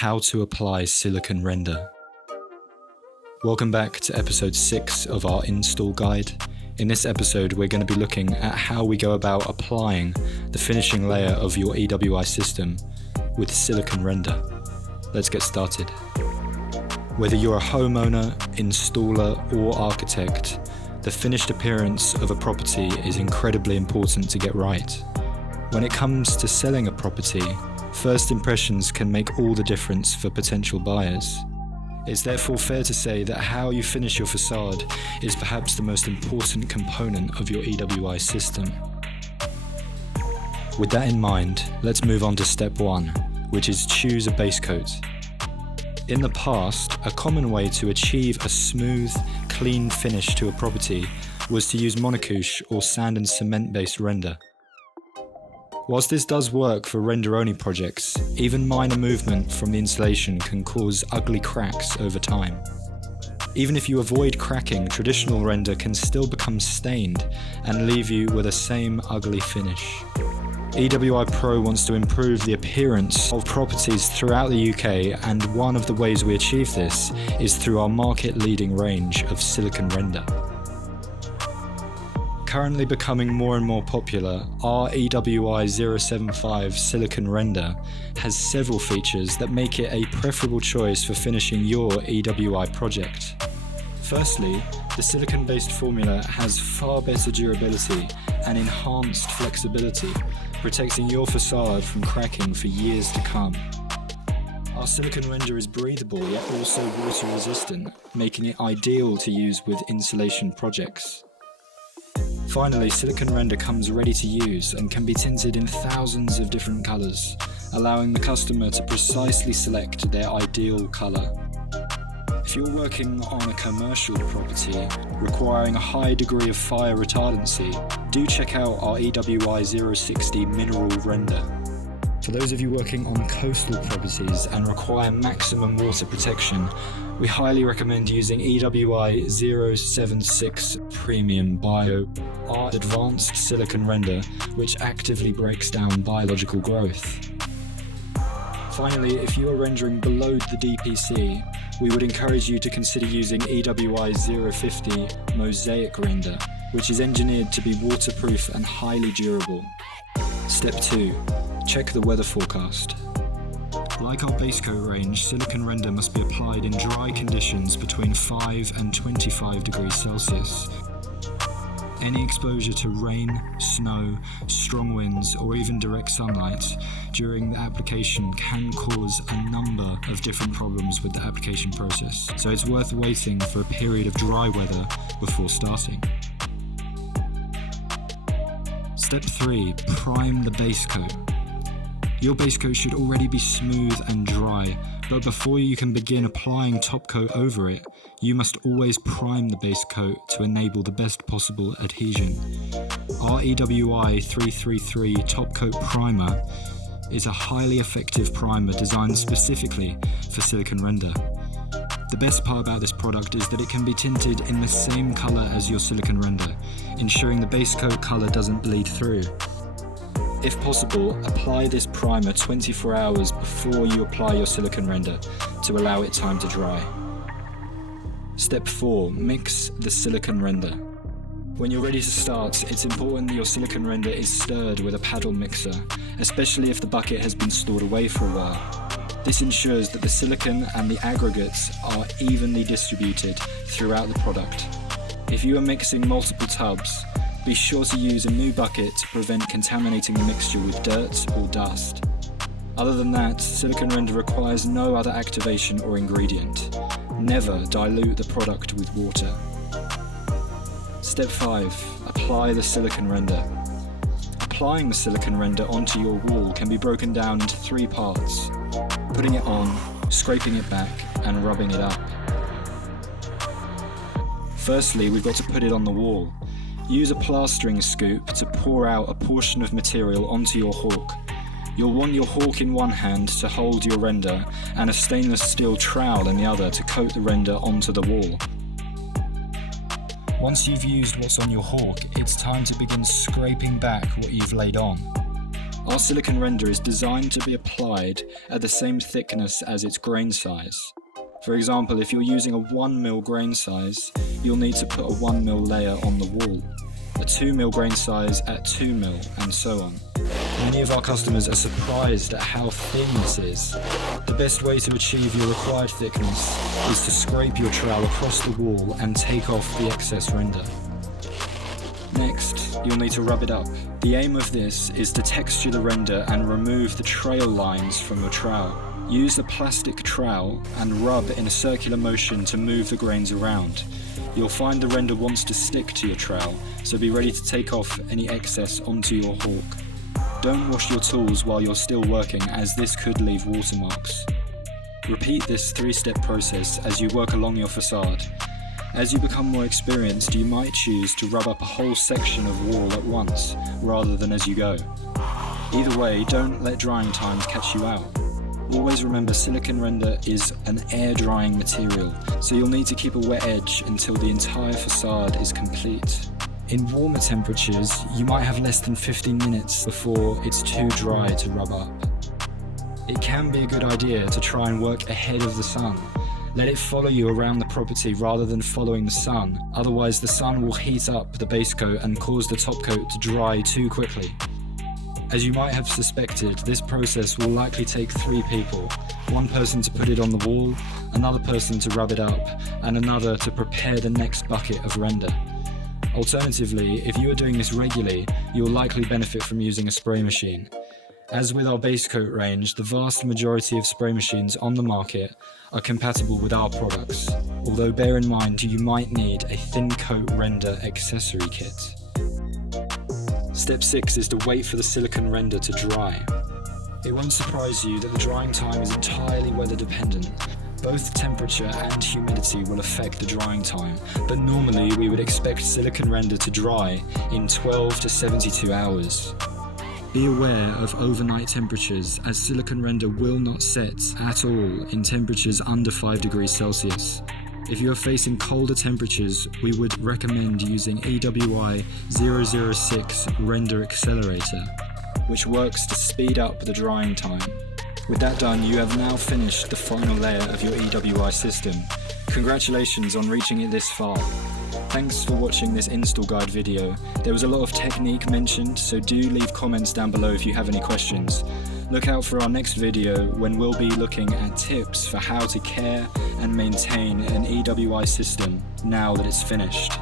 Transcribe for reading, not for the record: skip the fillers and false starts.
how to apply Silicone Render. Welcome back to episode 6 of our install guide. In this episode, we're going to be looking at how we go about applying the finishing layer of your EWI system with Silicone Render. Let's get started. Whether you're a homeowner, installer, or architect, the finished appearance of a property is incredibly important to get right. When it comes to selling a property, first impressions can make all the difference for potential buyers. It's therefore fair to say that how you finish your facade is perhaps the most important component of your EWI system. With that in mind, let's move on to step 1, which is choose a base coat. In the past, a common way to achieve a smooth, clean finish to a property was to use monocouche or sand and cement based render. Whilst this does work for render-only projects, even minor movement from the installation can cause ugly cracks over time. Even if you avoid cracking, traditional render can still become stained and leave you with the same ugly finish. EWI Pro wants to improve the appearance of properties throughout the UK, and one of the ways we achieve this is through our market-leading range of Silicone Render. Currently becoming more and more popular, our EWI 075 Silicone Render has several features that make it a preferable choice for finishing your EWI project. Firstly, the silicone-based formula has far better durability and enhanced flexibility, protecting your facade from cracking for years to come. Our Silicone Render is breathable yet also water resistant, making it ideal to use with insulation projects. Finally, Silicone Render comes ready to use and can be tinted in thousands of different colours, allowing the customer to precisely select their ideal colour. If you're working on a commercial property requiring a high degree of fire retardancy, do check out our EWI 060 Mineral Render. For those of you working on coastal properties and require maximum water protection, we highly recommend using EWI 076 Premium Bio, our advanced Silicone Render, which actively breaks down biological growth. Finally, if you are rendering below the DPC, we would encourage you to consider using EWI 050 Mosaic Render, which is engineered to be waterproof and highly durable. Step 2. Check the weather forecast. Like our base coat range, Silicone Render must be applied in dry conditions between 5 and 25 degrees Celsius. Any exposure to rain, snow, strong winds, or even direct sunlight during the application can cause a number of different problems with the application process, so it's worth waiting for a period of dry weather before starting. Step 3. Prime the base coat. Your base coat should already be smooth and dry, but before you can begin applying top coat over it, you must always prime the base coat to enable the best possible adhesion. Our EWI 333 Top Coat Primer is a highly effective primer designed specifically for Silicone Render. The best part about this product is that it can be tinted in the same colour as your Silicone Render, ensuring the base coat colour doesn't bleed through. If possible, apply this primer 24 hours before you apply your Silicone Render to allow it time to dry. Step 4. Mix the Silicone Render. When you're ready to start, it's important that your Silicone Render is stirred with a paddle mixer, especially if the bucket has been stored away for a while. This ensures that the silicone and the aggregates are evenly distributed throughout the product. If you are mixing multiple tubs, be sure to use a new bucket to prevent contaminating the mixture with dirt or dust. Other than that, Silicone Render requires no other activation or ingredient. Never dilute the product with water. Step 5. Apply the Silicone Render. Applying the Silicone Render onto your wall can be broken down into 3 parts: putting it on, scraping it back, and rubbing it up. Firstly, we've got to put it on the wall. Use a plastering scoop to pour out a portion of material onto your hawk. You'll want your hawk in one hand to hold your render and a stainless steel trowel in the other to coat the render onto the wall. Once you've used what's on your hawk, it's time to begin scraping back what you've laid on. Our Silicone Render is designed to be applied at the same thickness as its grain size. For example, if you're using a 1mm grain size, you'll need to put a 1mm layer on the wall, a 2mm grain size at 2mm, and so on. Many of our customers are surprised at how thin this is. The best way to achieve your required thickness is to scrape your trowel across the wall and take off the excess render. Next, you'll need to rub it up. The aim of this is to texture the render and remove the trail lines from your trowel. Use a plastic trowel and rub in a circular motion to move the grains around. You'll find the render wants to stick to your trowel, so be ready to take off any excess onto your hawk. Don't wash your tools while you're still working, as this could leave watermarks. Repeat this 3-step process as you work along your facade. As you become more experienced, you might choose to rub up a whole section of wall at once, rather than as you go. Either way, don't let drying times catch you out. Always remember, Silicone Render is an air drying material, so you'll need to keep a wet edge until the entire facade is complete. In warmer temperatures, you might have less than 15 minutes before it's too dry to rub up. It can be a good idea to try and work ahead of the sun. Let it follow you around the property rather than following the sun, otherwise the sun will heat up the base coat and cause the top coat to dry too quickly. As you might have suspected, this process will likely take 3 people. One person to put it on the wall, another person to rub it up, and another to prepare the next bucket of render. Alternatively, if you are doing this regularly, you will likely benefit from using a spray machine. As with our base coat range, the vast majority of spray machines on the market are compatible with our products, although bear in mind you might need a thin coat render accessory kit. Step 6 is to wait for the Silicone Render to dry. It won't surprise you that the drying time is entirely weather dependent. Both temperature and humidity will affect the drying time, but normally we would expect Silicone Render to dry in 12 to 72 hours. Be aware of overnight temperatures, as Silicone Render will not set at all in temperatures under 5 degrees Celsius. If you are facing colder temperatures, we would recommend using EWI 006 Render Accelerator, which works to speed up the drying time. With that done, you have now finished the final layer of your EWI system. Congratulations on reaching it this far. Thanks for watching this install guide video. There was a lot of technique mentioned, so do leave comments down below if you have any questions. Look out for our next video when we'll be looking at tips for how to care and maintain an EWI system now that it's finished.